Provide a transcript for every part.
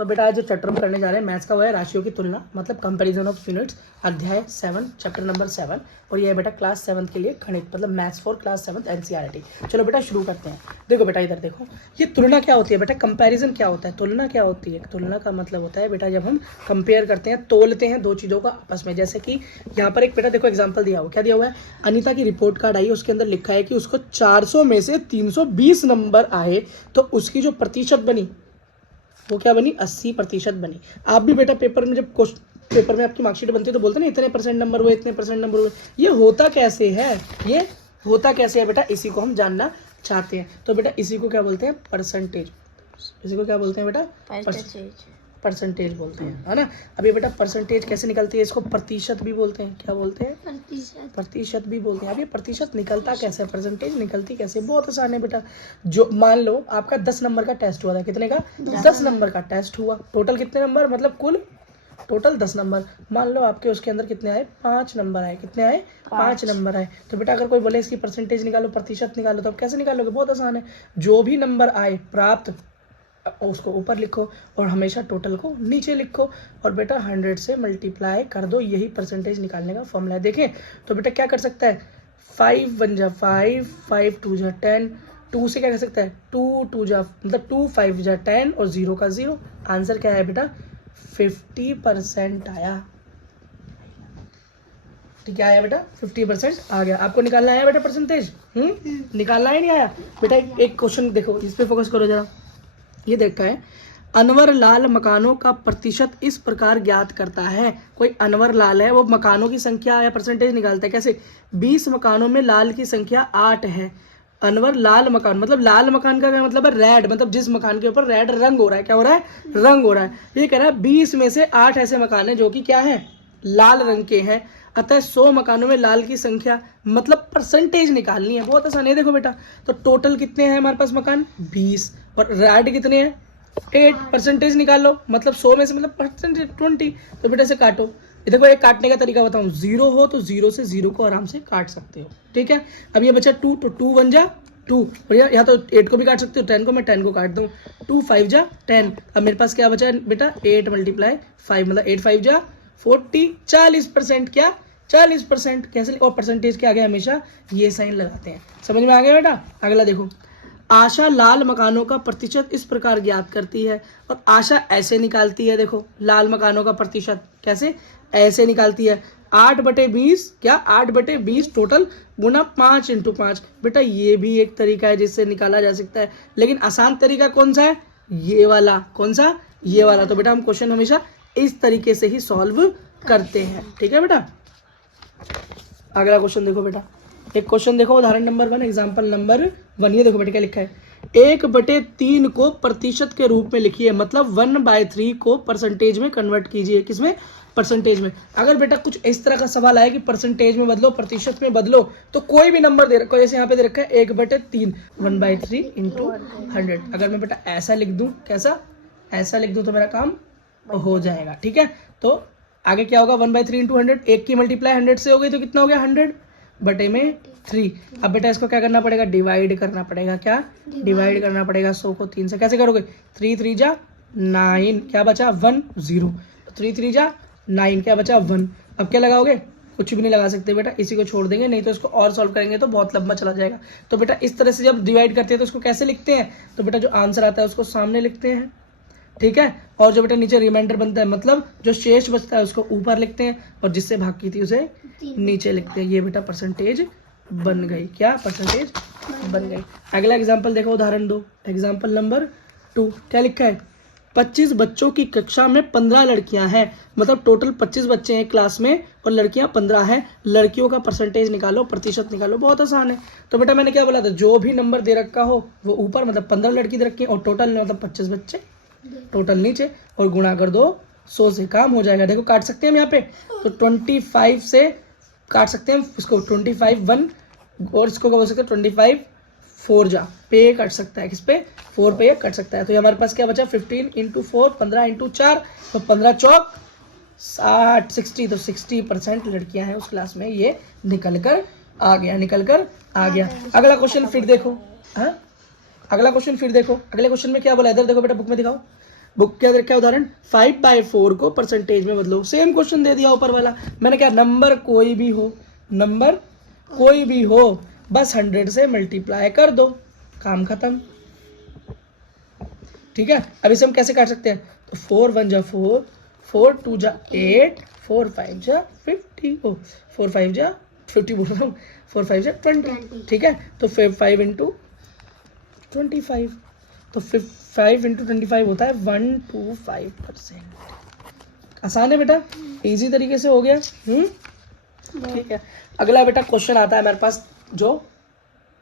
तो बेटा आज जो चैप्टर हम करने जा रहे हैं मैथ्स का वो है राशियों की तुलना, मतलब कंपैरिजन ऑफ यूनिट्स, अध्याय 7 चैप्टर नंबर 7। और ये है बेटा क्लास 7 के लिए गणित, मतलब मैथ्स फॉर क्लास 7 एनसीईआरटी। चलो बेटा शुरू करते हैं। देखो बेटा इधर देखो, ये तुलना क्या होती है बेटा, कंपैरिजन क्या होता है, तुलना क्या होती है। तुलना का मतलब होता है बेटा जब हम कंपेयर करते हैं, तोलते हैं दो चीज़ों का आपस में। जैसे कि यहाँ पर एक बेटा देखो एग्जाम्पल दिया हुआ, क्या दिया हुआ है, अनीता की रिपोर्ट कार्ड आई, उसके अंदर लिखा है कि उसको 400 में से 320 नंबर आए, तो उसकी जो प्रतिशत बनी वो क्या बनी, 80% बनी। आप भी बेटा पेपर में जब पेपर में आपकी मार्कशीट बनती है तो बोलते ना इतने परसेंट नंबर हुए, इतने परसेंट नंबर हुए। ये होता कैसे है, ये होता कैसे है बेटा, इसी को हम जानना चाहते हैं। तो बेटा इसी को क्या बोलते हैं, परसेंटेज। इसी को क्या बोलते हैं बेटा, परसेंटेज बोलते हैं, है ना। अब ये बेटा परसेंटेज कैसे निकलती है, इसको प्रतिशत भी बोलते हैं। क्या बोलते हैं, प्रतिशत भी बोलते हैं। अब ये प्रतिशत निकलता कैसे, परसेंटेज निकलती कैसे, बहुत आसान है बेटा। जो मान लो आपका 10 नंबर का टेस्ट हुआ था, कितने का, 10 नंबर का टेस्ट हुआ। टोटल कितने नंबर, मतलब कुल टोटल 10 नंबर। मान लो आपके उसके अंदर कितने आए, 5 नंबर आए। कितने आए, 5 नंबर आए। तो बेटा अगर कोई बोले इसकी परसेंटेज निकालो, प्रतिशत निकालो, तो आप कैसे निकालोगे, बहुत आसान है। जो भी नंबर आए प्राप्त उसको ऊपर लिखो और हमेशा टोटल को नीचे लिखो, और बेटा 100 से मल्टीप्लाई कर दो। यही परसेंटेज निकालने का फॉर्मूला है। देखें तो बेटा क्या कर सकता है, 5 1 जा 5, 5 2 जा 10, 2 से क्या कर सकता है, 2 2 जा मतलब 2 5 जा 10 और 0 का 0। आंसर क्या है बेटा, 50% आया। ठीक है, आया बेटा 50% आ गया। आपको निकालना आया बेटा परसेंटेज, निकालना ही नहीं आया बेटा। एक क्वेश्चन देखो, इस पे फोकस करो जरा। ये देखा है, अनवर लाल मकानों का प्रतिशत इस प्रकार ज्ञात करता है। कोई अनवर लाल है, वो मकानों की संख्या या परसेंटेज निकालता है। कैसे, 20 मकानों में लाल की संख्या 8 है। अनवर लाल मकान, मतलब लाल मकान का क्या मतलब है, रेड, मतलब जिस मकान के ऊपर रेड रंग हो रहा है, क्या हो रहा है, रंग हो रहा है। ये कह रहा है 20 में से 8 ऐसे मकान है जो कि क्या है, लाल रंग के हैं। अतः 100 मकानों में लाल की संख्या, मतलब परसेंटेज निकालनी है, बहुत आसान है। देखो बेटा, तो टोटल कितने हैं हमारे पास मकान, 20, और रेड कितने हैं, 8। परसेंटेज निकाल लो, मतलब 100 में से मतलब परसेंटेज 20। तो बेटा से काटो। ये देखो, एक काटने का तरीका बताऊं, 0 हो तो 0 से 0 को आराम से काट सकते हो, ठीक है। अब ये बचा 2, तो 2 1 जा 2, और यहाँ तो 8 को भी काट सकते हो, 10 को मैं 10 को काट दूँ, 2 5 जा 10। अब मेरे पास क्या बचा है बेटा, 8 × 5, मतलब 8 5 जा 40, 40%। क्या, 40%। कैसे, और परसेंटेज के आगे हमेशा ये साइन लगाते हैं। समझ में आ गया बेटा। अगला देखो, आशा लाल मकानों का प्रतिशत इस प्रकार ज्ञात करती है, और आशा ऐसे निकालती है। देखो लाल मकानों का प्रतिशत कैसे, ऐसे निकालती है, 8/20, क्या 8/20 टोटल गुना 5 × 5। बेटा ये भी एक तरीका है जिससे निकाला जा सकता है, लेकिन आसान तरीका कौन सा है, ये वाला। कौन सा, ये वाला। तो बेटा हम क्वेश्चन हमेशा इस तरीके से ही सॉल्व करते हैं, ठीक है बेटा। अगला क्वेश्चन देखो बेटा, एक क्वेश्चन देखो, उदाहरण नंबर 1, एग्जाम्पल नंबर 1। ये देखो बेटा क्या लिखा है, 1/3 को प्रतिशत के रूप में लिखिए, मतलब 1/3 को परसेंटेज में कन्वर्ट कीजिए। किसमें, परसेंटेज में। अगर बेटा कुछ इस तरह का सवाल आया कि परसेंटेज में बदलो, प्रतिशत में बदलो, तो कोई भी नंबर दे रखा है, जैसे यहाँ पे दे रखा है 1/3, 1/3 × 100। अगर मैं बेटा ऐसा लिख दूं, कैसा, ऐसा लिख दूं, तो मेरा काम हो जाएगा, ठीक है। तो आगे क्या होगा, 1/3 × 100, 1 की मल्टीप्लाई 100 से हो गई, तो कितना हो गया, 100/3। अब बेटा इसको क्या करना पड़ेगा, डिवाइड करना पड़ेगा। क्या, डिवाइड करना पड़ेगा 100 को 3 से। कैसे करोगे, 3 3 जा 9, क्या बचा 1 0, 3 3 जा 9, क्या बचा 1। अब क्या लगाओगे, कुछ भी नहीं लगा सकते बेटा, इसी को छोड़ देंगे, नहीं तो इसको और सॉल्व करेंगे तो बहुत लंबा चला जाएगा। तो बेटा इस तरह से जब डिवाइड करते हैं तो इसको कैसे लिखते हैं, तो बेटा जो आंसर आता है उसको सामने लिखते हैं, ठीक है। और जो बेटा नीचे रिमाइंडर बनता है, मतलब जो शेष बचता है उसको ऊपर लिखते हैं, और जिससे भाग थी उसे नीचे लिखते हैं। ये बेटा परसेंटेज बन गई। क्या, परसेंटेज बन गई। अगला एग्जांपल देखो, उदाहरण 2, एग्जांपल नंबर 2। क्या लिखा है, 25 बच्चों की कक्षा में 15 लड़कियां हैं, मतलब टोटल 25 बच्चे हैं क्लास में और लड़कियां 15 हैं। लड़कियों का परसेंटेज निकालो, प्रतिशत निकालो, बहुत आसान है। तो बेटा मैंने क्या बोला था, जो भी नंबर दे रखा हो वो ऊपर, मतलब 15 लड़की दे रखी है, और टोटल मतलब 25 बच्चे, टोटल नीचे, और गुणा कर दो 100 से, काम हो जाएगा। देखो काट सकते हैं हम यहाँ पे, तो 25 से काट सकते हैं इसको, 25 1, और इसको क्या बोल सकते हैं, 25 4 जा पे कट सकता है, किस पे, 4 पे कट सकता है। तो ये हमारे पास क्या बचा, 15 × 4, 15 × 4, तो 15 चौक 60, 60, तो 60% लड़कियां हैं उस क्लास में। ये निकल कर आ गया, निकल कर आ गया। अगला क्वेश्चन फिर देखो, हाँ अगला क्वेश्चन फिर देखो, अगले क्वेश्चन में क्या बोला, इधर देखो बेटा, बुक में दिखाओ। बुक क्या रखा है उदाहरण, 5/4 को परसेंटेज में बदलो। सेम क्वेश्चन दे दिया ऊपर वाला, मैंने क्या, नंबर कोई भी हो, नंबर कोई भी हो, बस 100 से मल्टीप्लाई कर दो, काम खत्म। ठीक है, अब इसे हम कैसे काट सकते हैं, तो 4 1 जा 4, 4 2 जा 8, 4 5 जा 50, 4 5 जा 50 बोल रहा हूँ, 4 5 जा 20। ठीक है, तो 5 इंटू 25, तो 5 इंटू 25 होता है 125%। आसान है बेटा, इजी तरीके से हो गया। ठीक है, अगला बेटा क्वेश्चन आता है मेरे पास, जो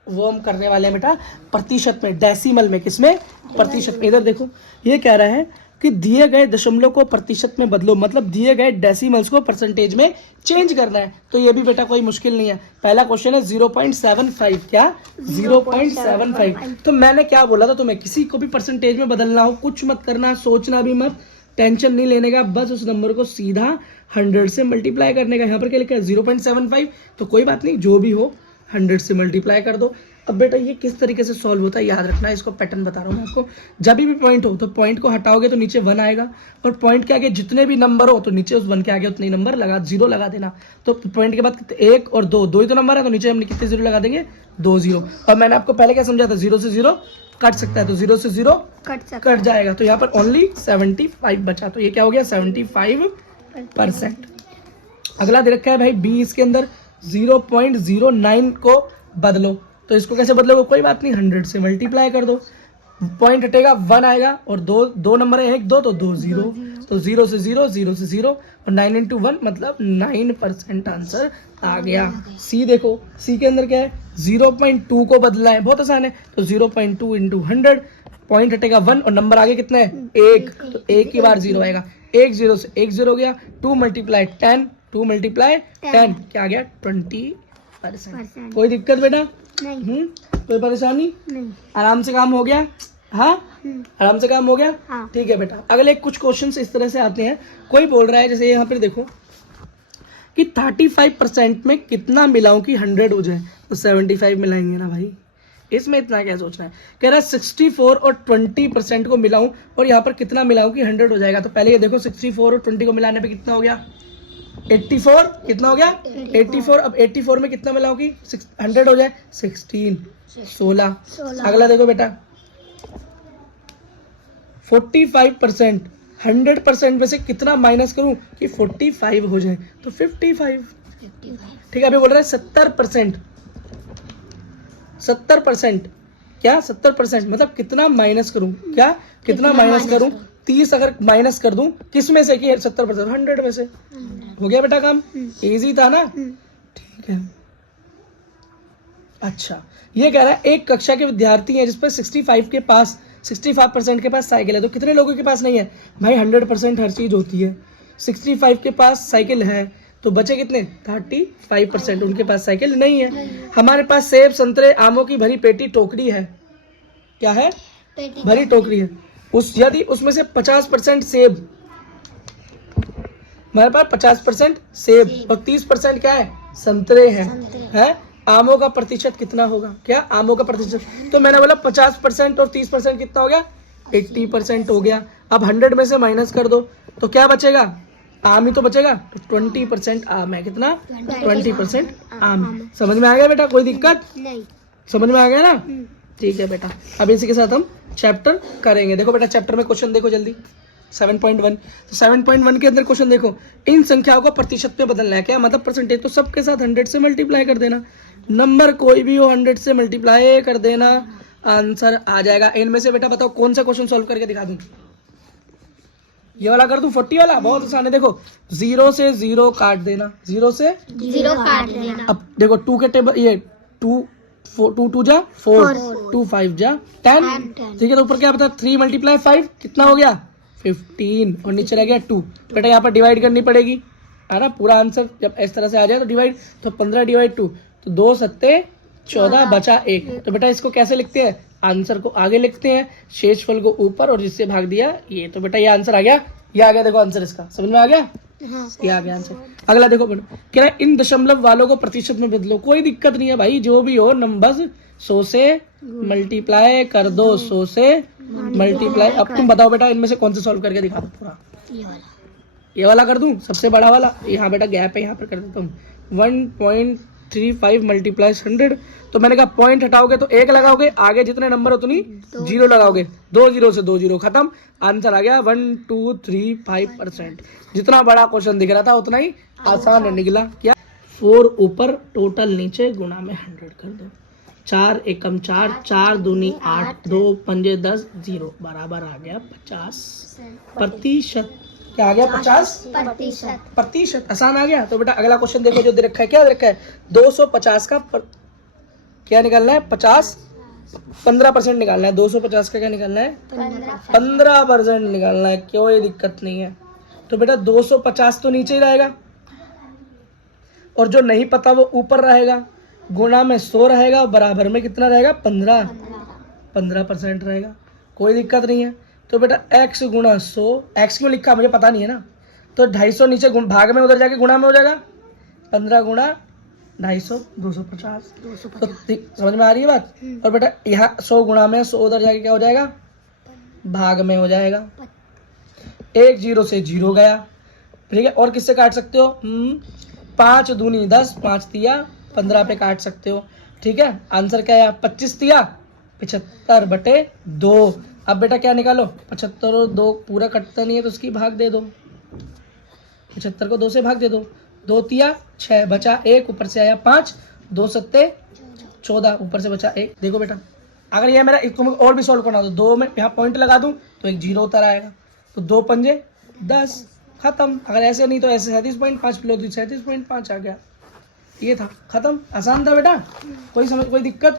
वो हम करने वाले हैं बेटा प्रतिशत में, डेसिमल में। किसमें, प्रतिशत में। इधर देखो, ये कह रहा है कि दिए गए दशमलव को प्रतिशत में बदलो, मतलब दिए गए डेसिमल्स को परसेंटेज में चेंज करना है। तो ये भी बेटा कोई मुश्किल नहीं है। पहला क्वेश्चन है 0.75, क्या 0.75। तो मैंने क्या बोला था तुम्हें, किसी को भी परसेंटेज में बदलना हो, कुछ मत करना, सोचना भी मत, टेंशन नहीं लेने का, बस उस नंबर को सीधा 100 से मल्टीप्लाई करने का। यहाँ पर क्या लिखा है 0.75, तो कोई बात नहीं, जो भी हो 100 से मल्टीप्लाई कर दो। अब बेटा ये किस तरीके से सॉल्व होता है याद रखना, इसको पैटर्न बता रहा हूँ मैं आपको। जब भी पॉइंट हो तो पॉइंट को हटाओगे तो नीचे 1 आएगा, और पॉइंट के आगे जितने भी नंबर हो तो नीचे उस 1 के आगे उतने नंबर लगा, 0 लगा देना। तो पॉइंट के बाद 1 और 2 ही तो नंबर है, तो नीचे हमने कितने 0 लगा देंगे, 2 0। और मैंने आपको पहले क्या समझा था, 0 से 0 कट सकता है, तो 0 से 0 कट जाएगा, तो यहाँ पर ओनली 75 बचा, तो ये क्या हो गया 75%। अगला दे रखा है भाई बी, इसके अंदर 0.09 को बदलो। तो इसको कैसे बदलोगे, कोई बात नहीं, 100 से मल्टीप्लाई कर दो, पॉइंट हटेगा 1 आएगा, और दो नंबर है 1 2, तो 2 0, तो 0 से 0, 0 से 0, और 9 इंटू 1 मतलब 9% आंसर आ गया। सी देखो, सी के अंदर क्या है, 0.2 को बदलना है, बहुत आसान है, तो 0.2 इंटू 100, पॉइंट हटेगा 1, और नंबर आगे कितना है 1, तो 1 की बार 0 आएगा, 1 0 से 1 0 हो गया, 2 मल्टीप्लाई 10, 2 मल्टीप्लाई 10 क्या आ गया 20%। कोई दिक्कत बेटा नहीं, कोई परेशानी नहीं, आराम से काम हो गया। हाँ, आराम से काम हो गया। हाँ। ठीक है बेटा, अगले कुछ क्वेश्चंस इस तरह से आते हैं। कोई बोल रहा है, जैसे यहाँ पर देखो कि 35% में कितना मिलाऊं कि 100 हो जाए, तो 75 मिलाएंगे ना भाई, इसमें इतना क्या सोचना है। कह रहा है 64 और 20% को मिलाऊं, और यहाँ पर कितना मिलाऊं कि 100 हो जाएगा। तो पहले ये देखो 64 और 20 को मिलाने पे कितना हो गया 84, कितना हो गया 84। अब 84 में कितना मिलाओ कि 100 हो जाए, 16। अगला देखो बेटा 45%, 100% में से कितना माइनस करूं कि 45 हो जाए, तो 55। ठीक है, अभी बोल रहा है 70%, 70% क्या 70% मतलब कितना माइनस करूं, क्या कितना माइनस करूं, 30 अगर माइनस कर दूं किस में से कि 70%, 100 में से। हो गया बेटा काम, इजी था ना। ठीक है, अच्छा ये कह रहा है एक कक्षा के विद्यार्थी हैं जिस पर 65% के पास साइकिल है, तो कितने लोगों के पास नहीं है भाई, 100% हर चीज होती है। 65 के पास साइकिल है, तो बचे कितने 35%, उनके पास साइकिल नहीं है। हमारे पास सेब संतरे आमों की भरी पेटी टोकरी है, क्या है भरी टोकरी है, यदि उसमें से 50% सेब, हमारे पास 50% सेब और 30% क्या है संतरे हैं, आमों का प्रतिशत कितना होगा, क्या आमों का प्रतिशत, तो मैंने बोला 50% और 30% कितना हो गया 80% हो गया। अब 100 में से माइनस कर दो तो क्या बचेगा, आम ही तो बचेगा, तो 20% आम है, कितना 20% आम है। समझ में आ गया बेटा, कोई दिक्कत नहीं, समझ में आ गया ना। ठीक है बेटा, अब इसी के साथ हम चैप्टर करेंगे। देखो बेटा चैप्टर में क्वेश्चन देखो जल्दी, 7.1। तो 7.1 के अंदर क्वेश्चन देखो, इन संख्याओं को प्रतिशत में बदलना है, क्या मतलब परसेंटेज, तो सबके साथ 100 से मल्टीप्लाई कर देना, नंबर कोई भी हो 100 से मल्टीप्लाई कर देना, आंसर आ जाएगा। इनमें से बेटा बताओ कौन सा क्वेश्चन सॉल्व करके दिखा दूं, ये वाला कर दूं 40 वाला, बहुत आसान है। देखो 0 से 0 काट देना, 0 से 0 काट देना। अब देखो 2 के टेबल, ये 2 2 जा 4, 2 5 जा 10, ठीक है, तो ऊपर क्या बता 3 मल्टीप्लाई 5 कितना हो गया 15, और नीचे रह गया 2। बेटा यहाँ पर डिवाइड करनी पड़ेगी, है ना, पूरा आंसर जब इस तरह से आ जाए तो डिवाइड, तो 15 डिवाइड 2, तो 2 सत्ते 14 बचा 1। तो बेटा इसको कैसे लिखते हैं, आंसर को आगे लिखते हैं, शेषफल को ऊपर, और जिससे भाग दिया ये, तो बेटा ये आंसर आ गया, ये आ गया। देखो आंसर इसका समझ में आ गया, ये आ गया आंसर। अगला देखो बेटा क्या है, इन दशमलव वालों को प्रतिशत में बदलो, कोई दिक्कत नहीं है भाई, जो भी हो नंबर्स 100 से मल्टीप्लाई कर दो, 100 से मल्टीप्लाई। अब तुम बताओ बेटा इनमें से कौन से सॉल्व करके दिखा दो पूरा। ये वाला कर दूं, सबसे बड़ा वाला। यहाँ बेटा गैप है, यहाँ पर कर देता हूँ। 1.35 मल्टीप्लाई 100। तो मैंने कहा पॉइंट हटाओगे तो 1 लगाओगे, आगे जितने नंबर उतनी 0 लगाओगे। 2 0 से 2 0 खत्म। आंसर आ गया 1235%। जितना बड़ा क्वेश्चन दिख रहा था उतना ही आसान निकला। क्या 4 ऊपर टोटल नीचे गुणा में 100 कर दो। 4 एकम 4, 4 दूनी 8, 2 पंजे 10, 0 बराबर आ गया 50%। क्या आ गया 50%। आसान आ गया। तो बेटा अगला क्वेश्चन देखो जो दे रखा है। क्या दे रखा है? 250 का क्या निकालना है? 15% निकालना है। 250 का क्या निकालना है? 15% निकालना है। क्यों, ये दिक्कत नहीं है। तो बेटा 250 तो नीचे ही रहेगा और जो नहीं पता वो ऊपर रहेगा। गुणा में 100 रहेगा और बराबर में कितना रहेगा? 15% रहेगा। कोई दिक्कत नहीं है। तो बेटा x गुणा 100, x क्यों लिखा मुझे पता नहीं है ना, तो 250 नीचे भाग में उधर जाके गुणा में हो जाएगा। 15 गुणा 250, 250। तो समझ में आ रही है बात। और बेटा यहाँ 100 गुणा में 100 उधर जाके क्या हो जाएगा? भाग में हो जाएगा। 1 0 से 0 गया। ठीक है। और किससे काट सकते हो? 5 दूनी 10, 5 तिया 15 पे काट सकते हो। ठीक है। आंसर क्या है? 25 तिया 75/2। अब बेटा क्या निकालो? 75 और 2 पूरा कटता नहीं है तो उसकी भाग दे दो। 75 को 2 से भाग दे दो। 2 तिया 6, बचा 1, ऊपर से आया 5, 2 सत्ते 14, ऊपर से बचा 1। देखो बेटा अगर ये मेरा इसको और भी सॉल्व करना तो 2 में यहाँ पॉइंट लगा दूं तो एक 0 उतर आएगा। तो 2 पंजे 10, खत्म। अगर ऐसे नहीं तो ऐसे 37.5 किलो 37.5 आ गया। ये था, खत्म। आसान था बेटा। कोई दिक्कत